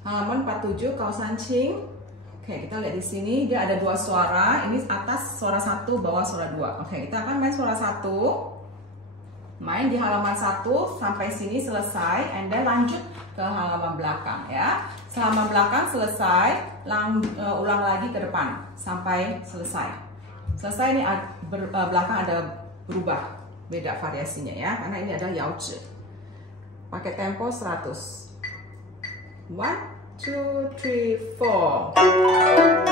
Halaman 47 Kao San Qing. Oke, kita lihat di sini dia ada dua suara. Ini atas suara 1, bawah suara 2. Oke, kita akan main suara 1. Main di halaman 1 sampai sini selesai, and then lanjut ke halaman belakang ya. Halaman belakang selesai, ulang lagi ke depan sampai selesai. Selesai ini belakang ada berubah, beda variasinya ya, karena ini adalah Yao Zhi. Pakai tempo 100. 1, 2, 3, 4.